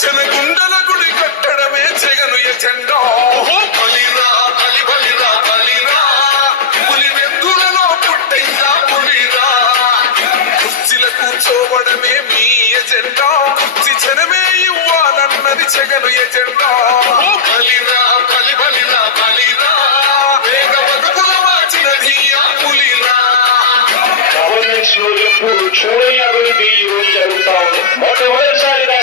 జనగుండల గుడి కట్టడమే జగను ఎజెండా బలిరా బలి బలిరా బలిరా. పులి వెందులలో పుట్టిందా పులిరా. కుర్చీల కూర్చోవడమే మీ ఎజెండా. కుర్చీ జనమే ఇవ్వాలన్నది జగను ఎజెండా బలిరా బలి బలిరా బలిరా. వేగ బతుకుల వాచినది ఆ పులిరా. గవర్నెన్స్ అభివృద్ధి ఈ జరుగుతా ఉంది. మొట్టమొదటిసారిగా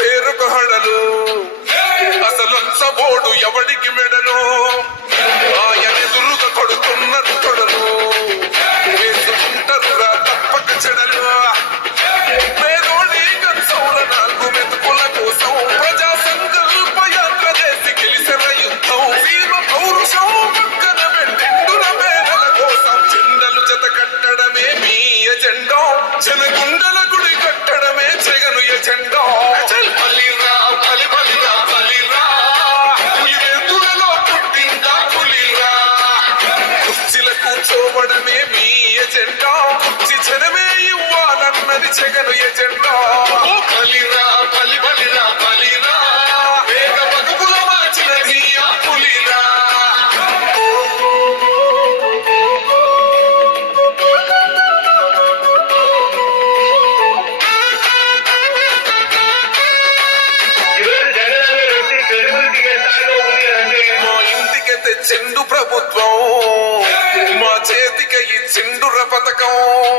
భయమెరుగని ఆ పేరుకు హడలు అసలు బోడు ఎవడికి మెడలు? కూర్చోవడమే మీ ఎజెండా. కుర్చీ ఇవ్వాలన్నది జగను ఎజెండా. ఓ the gold.